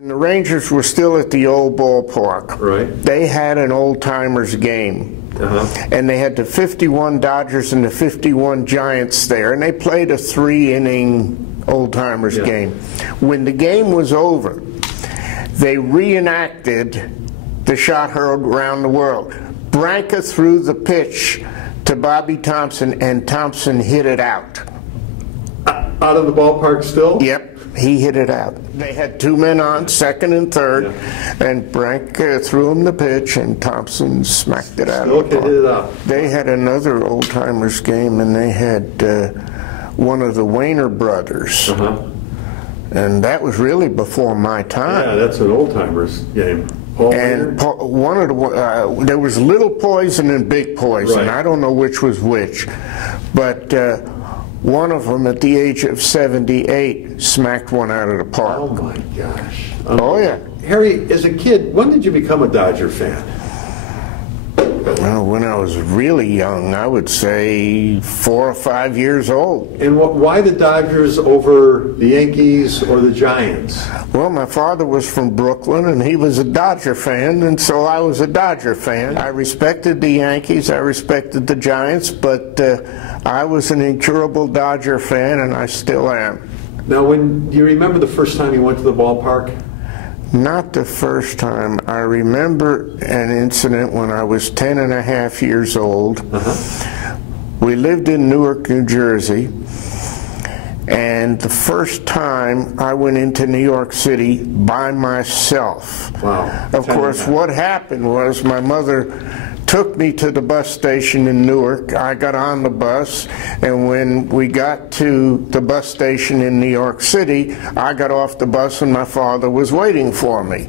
And the Rangers were still at the old ballpark. Right. They had an old-timers game. And they had the 51 Dodgers and the 51 Giants there, and they played a 3-inning old-timers game. When the game was over, they reenacted the shot heard around the world. Branca threw the pitch to Bobby Thompson, and Thompson hit it out. Out of the ballpark still? Yep. He hit it out. They had two men on, second and third, and Branca threw him the pitch, and Thompson smacked it out. Still hit it out. They had another old-timers game, and they had one of the Wayner brothers. And that was really before my time. Yeah, that's an old-timers game. Paul and one of the there was Little Poison and Big Poison. I don't know which was which, but one of them, at the age of 78, smacked one out of the park. Oh my gosh! Oh yeah. Harry, as a kid, when did you become a Dodger fan? Well, when I was really young, I would say 4 or 5 years old. And why the Dodgers over the Yankees or the Giants? Well, my father was from Brooklyn, and he was a Dodger fan, and so I was a Dodger fan. I respected the Yankees, I respected the Giants, but I was an incurable Dodger fan, and I still am. Now, do you remember the first time you went to the ballpark? Not the first time. I remember an incident when I was 10 and a half years old. We lived in Newark, New Jersey, and the first time I went into New York City by myself. Wow. Of course, what happened was my mother took me to the bus station in Newark. I got on the bus, and when we got to the bus station in New York City, I got off the bus and my father was waiting for me.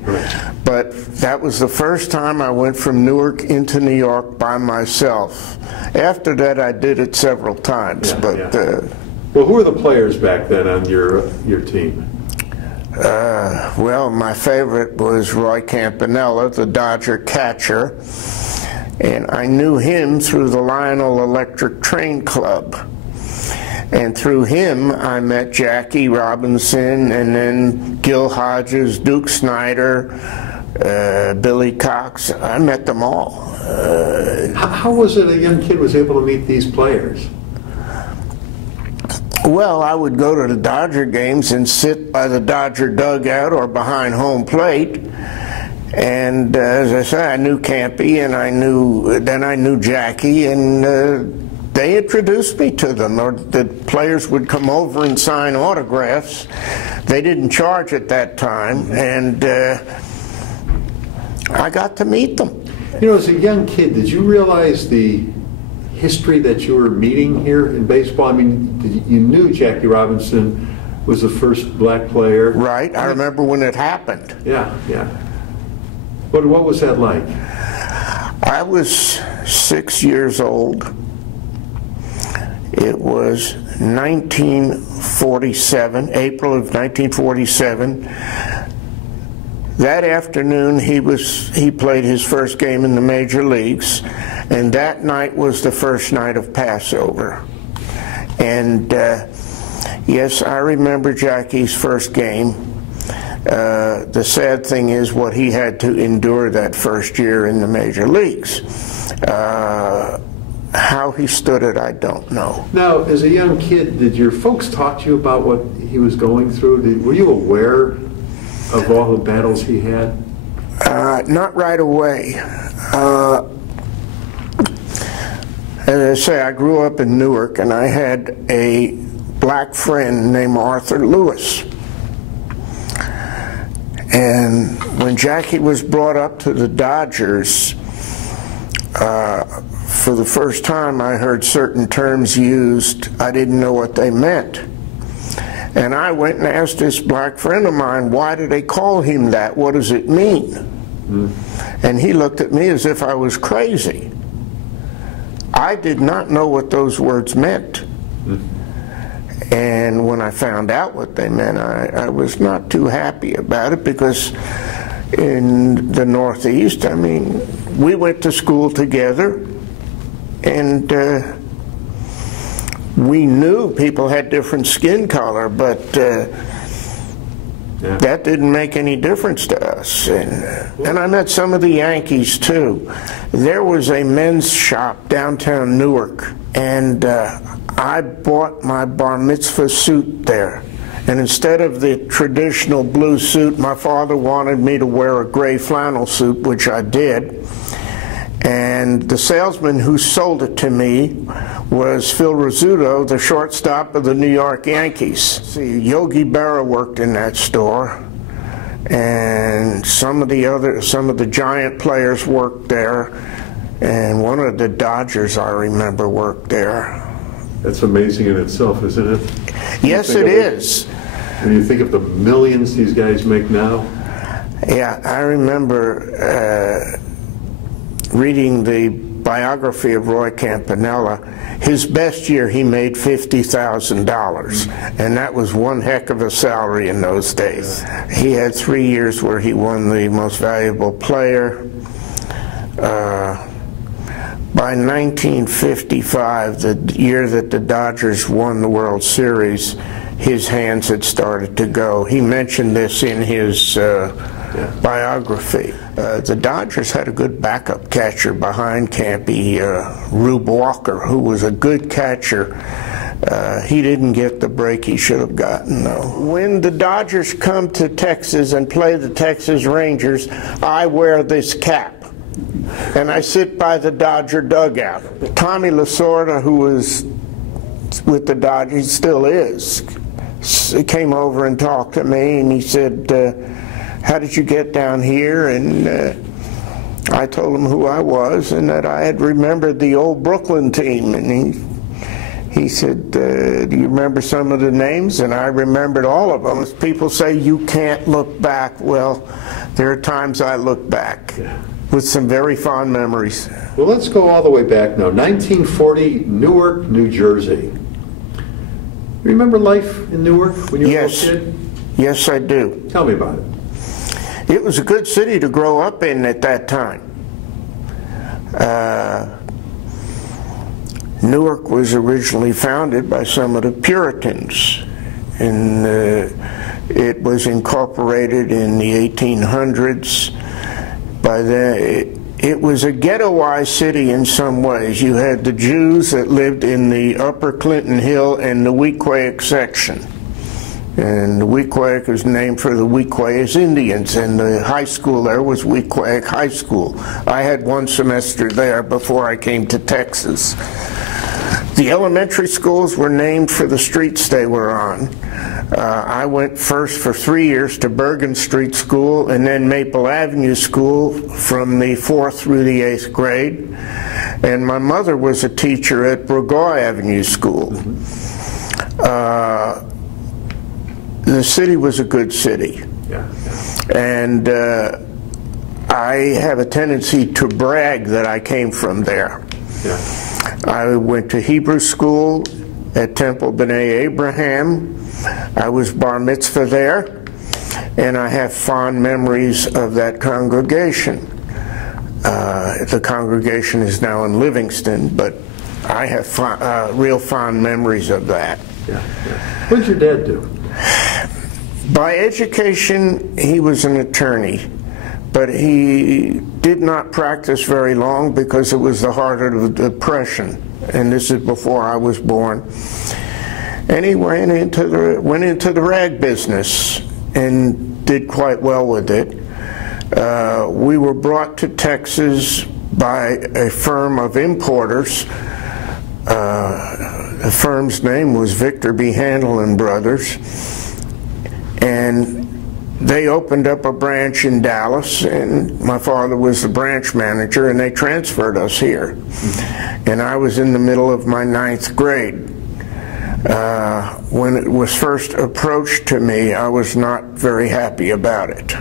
But that was the first time I went from Newark into New York by myself. After that, I did it several times. Well, who were the players back then on your team? Well, my favorite was Roy Campanella, the Dodger catcher. And I knew him through the Lionel Electric Train Club. And through him, I met Jackie Robinson, and then Gil Hodges, Duke Snider, Billy Cox. I met them all. How was it a young kid was able to meet these players? Well, I would go to the Dodger games and sit by the Dodger dugout or behind home plate. And as I say, I knew Campy, and I knew Jackie, and they introduced me to them. Or the players would come over and sign autographs. They didn't charge at that time, and I got to meet them. You know, as a young kid, did you realize the history that you were meeting here in baseball? I mean, you knew Jackie Robinson was the first black player. Right. I remember when it happened. Yeah, yeah. What was that like? I was 6 years old. It was 1947, April of 1947. That afternoon, he played his first game in the major leagues, and that night was the first night of Passover. And yes, I remember Jackie's first game. The sad thing is what he had to endure that first year in the major leagues. How he stood it, I don't know. Now, as a young kid, did your folks talk to you about what he was going through? Were you aware of all the battles he had? Not right away. As I say, I grew up in Newark, and I had a black friend named Arthur Lewis. And when Jackie was brought up to the Dodgers, for the first time I heard certain terms used. I didn't know what they meant. And I went and asked this black friend of mine, why do they call him that? What does it mean? And he looked at me as if I was crazy. I did not know what those words meant. And when I found out what they meant, I was not too happy about it, because in the Northeast, I mean, we went to school together, and we knew people had different skin color, but Yeah. That didn't make any difference to us. And I met some of the Yankees too. There was a men's shop downtown Newark, and I bought my bar mitzvah suit there. And instead of the traditional blue suit, my father wanted me to wear a gray flannel suit, which I did. And the salesman who sold it to me was Phil Rizzuto, the shortstop of the New York Yankees. See, Yogi Berra worked in that store, and some of the giant players worked there, and one of the Dodgers, I remember, worked there. That's amazing in itself, isn't it? Yes, it is. When you think of the millions these guys make now? Yeah, I remember reading the biography of Roy Campanella. His best year he made $50,000, and that was one heck of a salary in those days. He had 3 years where he won the most valuable player. By 1955, the year that the Dodgers won the World Series, his hands had started to go. He mentioned this in his biography. The Dodgers had a good backup catcher behind Campy, Rube Walker, who was a good catcher. He didn't get the break he should have gotten, though. When the Dodgers come to Texas and play the Texas Rangers, I wear this cap, and I sit by the Dodger dugout. Tommy Lasorda, who was with the Dodgers, still is, came over and talked to me, and he said, how did you get down here? And I told him who I was and that I had remembered the old Brooklyn team. And he said, do you remember some of the names? And I remembered all of them. People say you can't look back. Well, there are times I look back with some very fond memories. Well, let's go all the way back now. 1940, Newark, New Jersey. Remember life in Newark when you were a kid? Yes, I do. Tell me about it. It was a good city to grow up in at that time. Newark was originally founded by some of the Puritans, and it was incorporated in the 1800s. By then, it was a ghettoized city in some ways. You had the Jews that lived in the Upper Clinton Hill and the Weequahic section. And the Weequahic is named for the Weequahic Indians, and the high school there was Weequahic High School. I had one semester there before I came to Texas. The elementary schools were named for the streets they were on. I went first for 3 years to Bergen Street School and then Maple Avenue School from the 4th through the 8th grade. And my mother was a teacher at Burgoy Avenue School. The city was a good city. And I have a tendency to brag that I came from there. I went to Hebrew school at Temple B'nai Abraham. I was bar mitzvah there, and I have fond memories of that congregation. The congregation is now in Livingston, but I have real fond memories of that. What did your dad do? By education, he was an attorney, but he did not practice very long because it was the heart of the Depression, and this is before I was born. And he went into the rag business and did quite well with it. We were brought to Texas by a firm of importers. The firm's name was Victor B. Handel and Brothers, and they opened up a branch in Dallas, and my father was the branch manager, and they transferred us here. And I was in the middle of my 9th grade. When it was first approached to me, I was not very happy about it.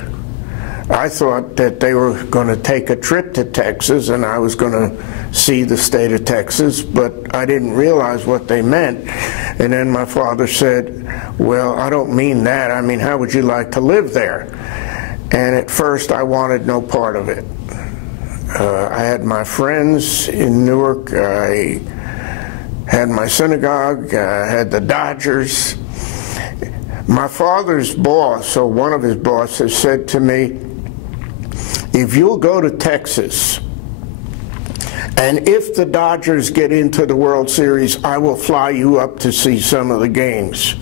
I thought that they were going to take a trip to Texas and I was going to see the state of Texas, but I didn't realize what they meant. And then my father said, well, I don't mean that. I mean, how would you like to live there? And at first I wanted no part of it. I had my friends in Newark. I had my synagogue. I had the Dodgers. My father's boss, or one of his bosses, said to me, if you'll go to Texas, and if the Dodgers get into the World Series, I will fly you up to see some of the games.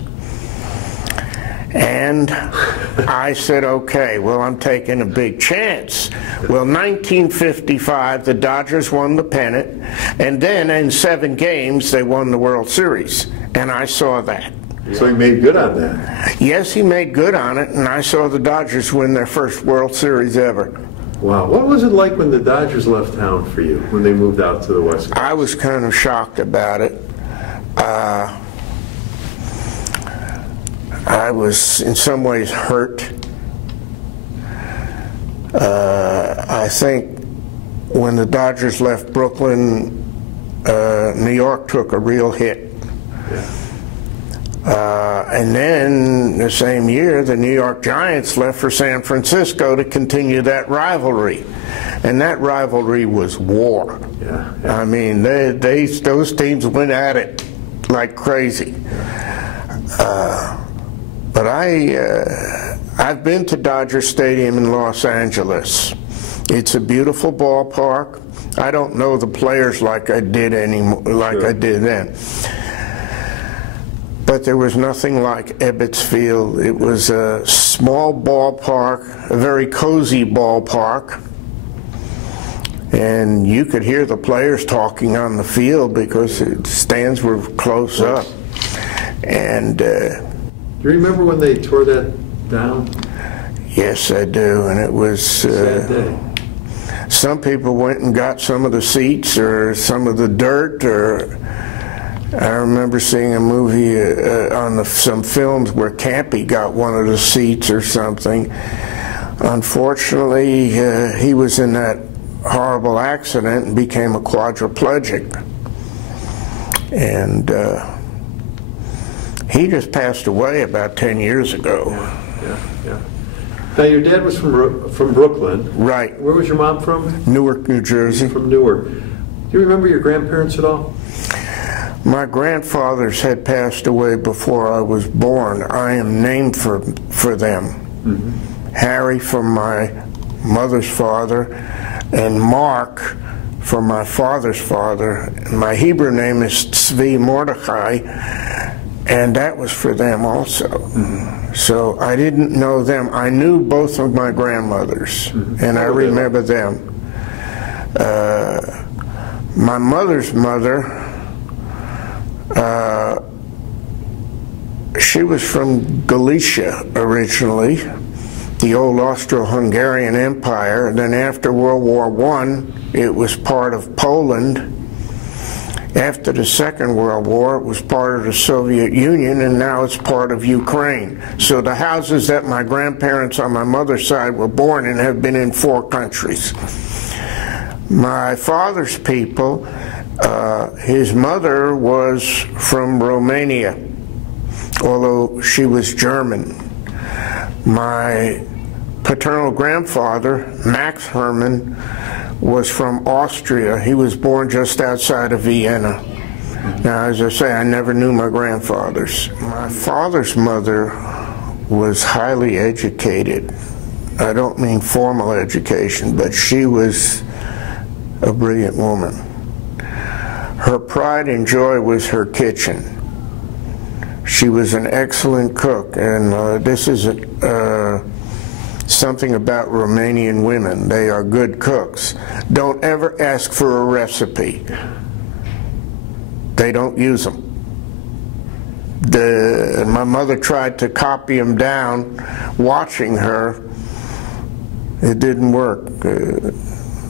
And I said, okay, well, I'm taking a big chance. Well, 1955, the Dodgers won the pennant, and then in 7 games, they won the World Series, and I saw that. So he made good on that? Yes, he made good on it, and I saw the Dodgers win their first World Series ever. Wow. What was it like when the Dodgers left town for you, when they moved out to the West Coast? I was kind of shocked about it. I was in some ways hurt. I think when the Dodgers left Brooklyn, New York took a real hit. Yeah. And then the same year, the New York Giants left for San Francisco to continue that rivalry. And that rivalry was war. Yeah. I mean, those teams went at it like crazy. But I've been to Dodger Stadium in Los Angeles. It's a beautiful ballpark. I don't know the players like I did I did then. But there was nothing like Ebbets Field. It was a small ballpark, a very cozy ballpark. And you could hear the players talking on the field because the stands were close up. And do you remember when they tore that down? yes, I do. And it was Sad day. some people went and got some of the seats or some of the dirt, or I remember seeing a movie on some films where Campy got one of the seats or something. Unfortunately, he was in that horrible accident and became a quadriplegic. And he just passed away about 10 years ago. Yeah. Now, your dad was from Brooklyn. Right. Where was your mom from? Newark, New Jersey. From Newark. Do you remember your grandparents at all? My grandfathers had passed away before I was born. I am named for them. Mm-hmm. Harry from my mother's father, and Mark from my father's father. My Hebrew name is Tzvi Mordechai, and that was for them also. Mm-hmm. So I didn't know them. I knew both of my grandmothers, mm-hmm. and I remember them. My mother's mother, she was from Galicia originally, the old Austro-Hungarian Empire. And then after World War I, it was part of Poland. After the Second World War, it was part of the Soviet Union, and now it's part of Ukraine. So the houses that my grandparents on my mother's side were born in have been in 4 countries. My father's people, his mother was from Romania, although she was German. My paternal grandfather, Max Hermann, was from Austria. He was born just outside of Vienna. Now, as I say, I never knew my grandfathers. My father's mother was highly educated. I don't mean formal education, but she was a brilliant woman. Her pride and joy was her kitchen. She was an excellent cook, and this is something about Romanian women. They are good cooks. Don't ever ask for a recipe. They don't use them. My mother tried to copy them down watching her. It didn't work.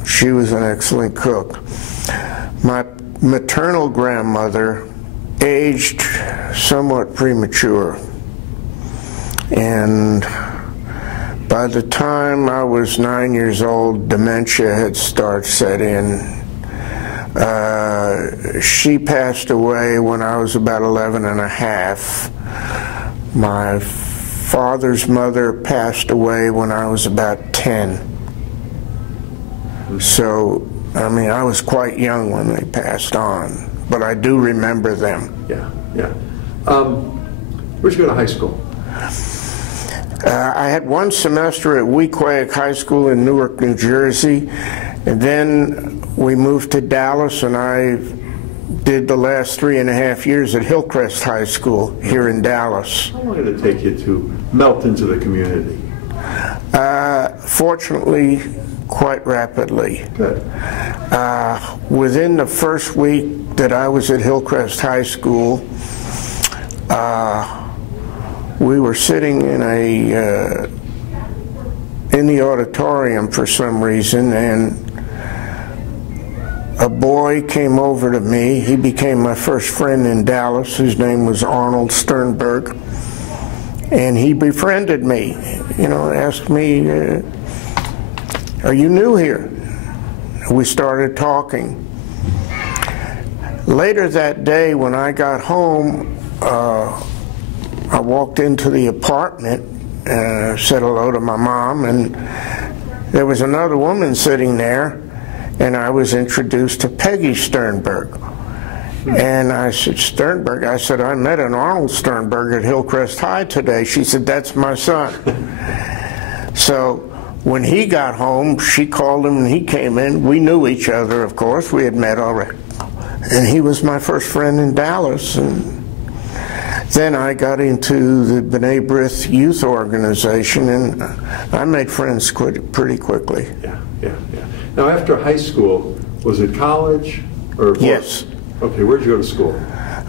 She was an excellent cook. My maternal grandmother aged somewhat premature, and by the time I was 9 years old, dementia had set in. She passed away when I was about 11 and a half. My father's mother passed away when I was about 10. So, I mean, I was quite young when they passed on, but I do remember them. Yeah. Where'd you go to high school? I had one semester at Weequahic High School in Newark, New Jersey, and then we moved to Dallas, and I did the last 3.5 years at Hillcrest High School here in Dallas. How long did it take you to melt into the community? Fortunately, quite rapidly. Good. Within the first week that I was at Hillcrest High School, we were sitting in the auditorium for some reason, and a boy came over to me. He became my first friend in Dallas. His name was Arnold Sternberg, and he befriended me. You know, asked me, "Are you new here?" We started talking. Later that day, when I got home, I walked into the apartment, said hello to my mom, and there was another woman sitting there, and I was introduced to Peggy Sternberg. And I said, "Sternberg?" I said, "I met an Arnold Sternberg at Hillcrest High today." She said, "That's my son." So when he got home, she called him and he came in. We knew each other, of course. We had met already. And he was my first friend in Dallas. And then I got into the B'nai B'rith youth organization, and I made friends pretty quickly. Yeah. Now, after high school, was it college or? Yes. Okay, where'd you go to school?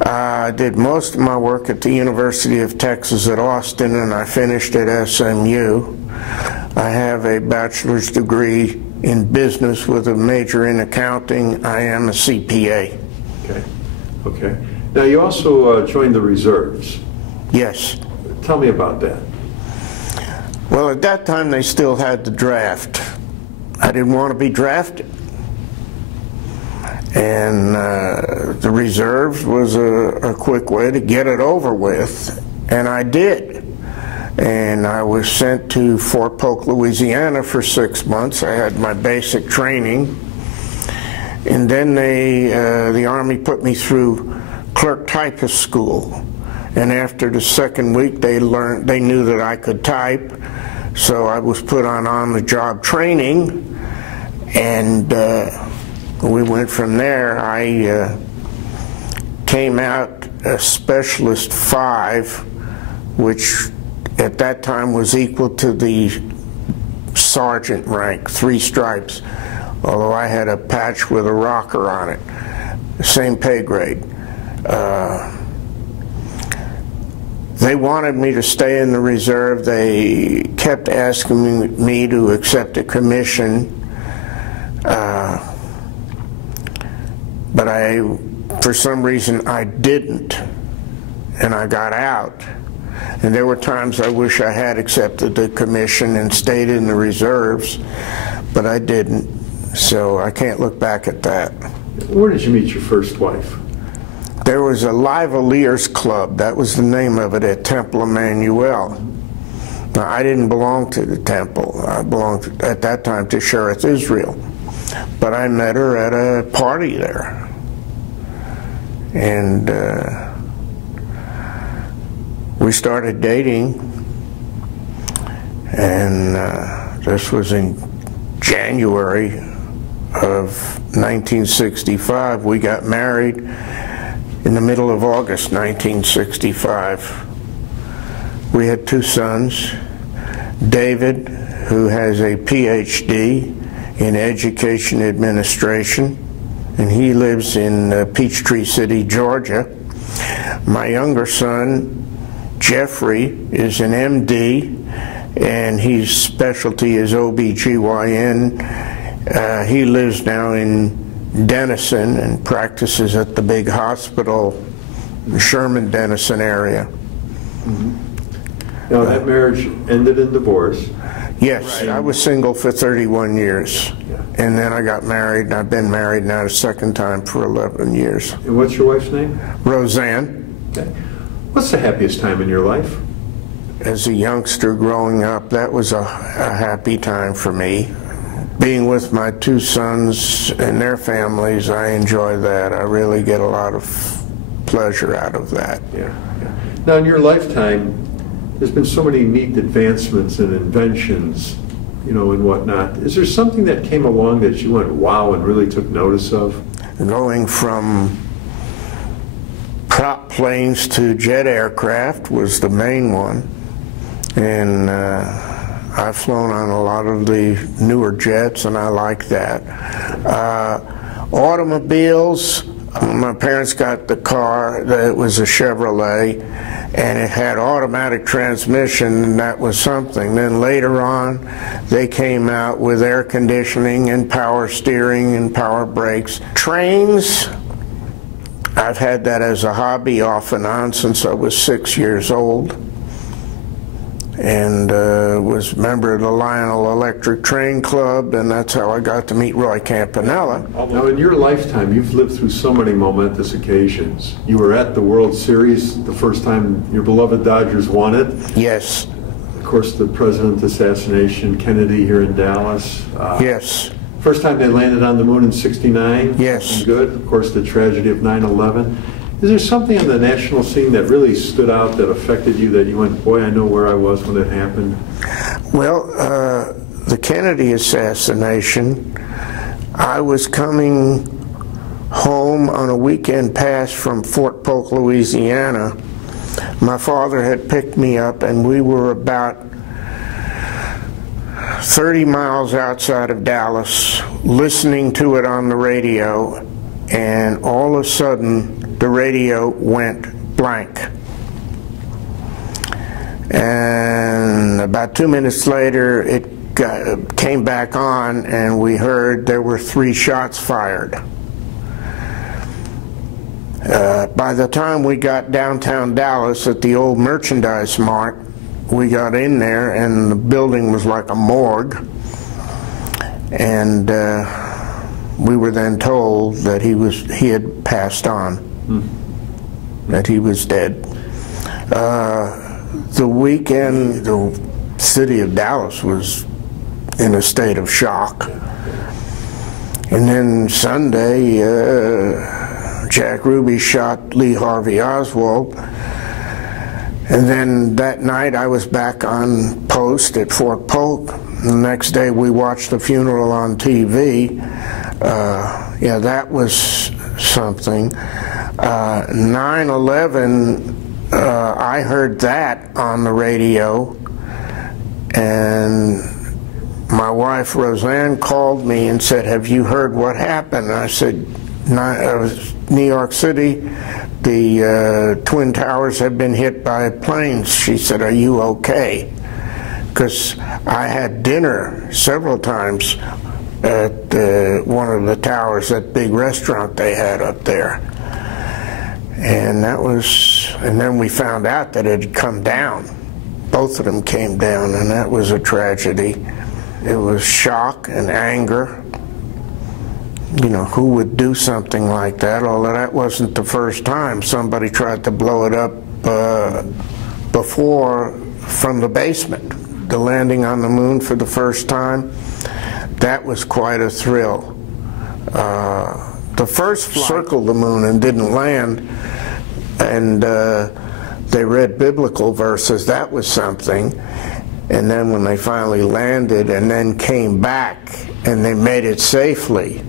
I did most of my work at the University of Texas at Austin, and I finished at SMU. I have a bachelor's degree in business with a major in accounting. I am a CPA. Okay. Now, you also joined the reserves. Yes. Tell me about that. Well, at that time, they still had the draft. I didn't want to be drafted. And the reserves was a quick way to get it over with, and I did. And I was sent to Fort Polk, Louisiana for 6 months. I had my basic training. And then the Army put me through clerk typist school. And after the second week, they knew that I could type. So I was put on the job training, and we went from there. I came out a Specialist 5, which at that time was equal to the sergeant rank, 3 stripes, although I had a patch with a rocker on it, same pay grade. They wanted me to stay in the reserve. They kept asking me to accept a commission, but for some reason, I didn't, and I got out. And there were times I wish I had accepted the commission and stayed in the reserves, but I didn't, so I can't look back at that. Where did you meet your first wife? There was a Liveliers Club, that was the name of it, at Temple Emmanuel. Now, I didn't belong to the temple. I belonged at that time to Shereth Israel. But I met her at a party there. And we started dating, and this was in January of 1965. We got married in the middle of August 1965. We had 2 sons, David, who has a PhD in education administration, and he lives in Peachtree City, Georgia. My younger son, Jeffrey, is an MD, and his specialty is OBGYN. He lives now in Denison and practices at the big hospital, Sherman-Denison area. Mm-hmm. Now, that marriage ended in divorce. Yes, right. I was single for 31 years, and then I got married, and I've been married now the second time for 11 years. And what's your wife's name? Roseanne. Okay. What's the happiest time in your life? As a youngster growing up, that was a happy time for me. Being with my 2 sons and their families, I enjoy that. I really get a lot of pleasure out of that. Yeah. Now, in your lifetime, there's been so many neat advancements and inventions, you know, and whatnot. Is there something that came along that you went, wow, and really took notice of? Going from prop planes to jet aircraft was the main one. And I've flown on a lot of the newer jets, and I like that. Automobiles, my parents got the car, it was a Chevrolet, and it had automatic transmission, and that was something. Then later on, they came out with air conditioning and power steering and power brakes. Trains, I've had that as a hobby off and on since I was 6 years old, and was a member of the Lionel Electric Train Club, and that's how I got to meet Roy Campanella. Now, in your lifetime, you've lived through so many momentous occasions. You were at the World Series the first time your beloved Dodgers won it. Yes. Of course, the president assassination, Kennedy here in Dallas. Yes. First time they landed on the moon in '69. Yes. Good. Of course, the tragedy of 9/11. Is there something on the national scene that really stood out, that affected you, that you went, boy, I know where I was when it happened? Well, the Kennedy assassination, I was coming home on a weekend pass from Fort Polk, Louisiana. My father had picked me up, and we were about 30 miles outside of Dallas, listening to it on the radio, and all of a sudden, the radio went blank. And about 2 minutes later, it came back on, and we heard there were 3 shots fired. By the time we got downtown Dallas at the old Merchandise Mart, we got in there, and the building was like a morgue. And we were then told that he had passed on. That he was dead. The weekend, the city of Dallas was in a state of shock. And then Sunday, Jack Ruby shot Lee Harvey Oswald. And then that night I was back on post at Fort Polk. The next day we watched the funeral on TV. Yeah, that was something. 9/11, I heard that on the radio, and my wife Roseanne called me and said, "Have you heard what happened?" And I said, "New York City, the Twin Towers have been hit by planes." She said, "Are you okay?" Because I had dinner several times at one of the towers, that big restaurant they had up there. And then we found out that it had come down. Both of them came down, and that was a tragedy. It was shock and anger. You know, who would do something like that? Although that wasn't the first time. Somebody tried to blow it up before from the basement. The landing on the moon for the first time, that was quite a thrill. The first circled the moon and didn't land, and they read biblical verses. That was something. And then when they finally landed and then came back and they made it safely,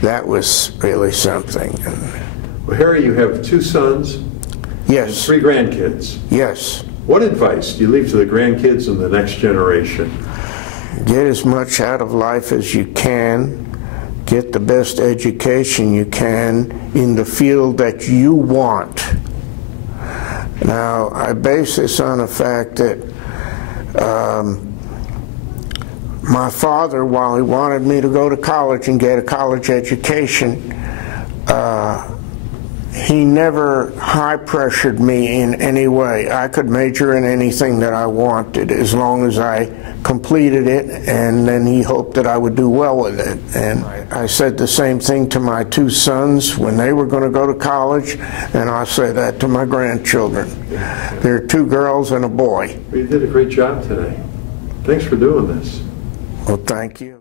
that was really something. Well, Harry, you have 2 sons. Yes. And 3 grandkids. Yes. What advice do you leave to the grandkids and the next generation? Get as much out of life as you can. Get the best education you can in the field that you want. Now, I base this on the fact that my father, while he wanted me to go to college and get a college education, he never high-pressured me in any way. I could major in anything that I wanted as long as I completed it, and then he hoped that I would do well with it. And I said the same thing to my 2 sons when they were going to go to college, and I'll say that to my grandchildren. There are 2 girls and a boy. Well, you did a great job today. Thanks for doing this. Well, thank you.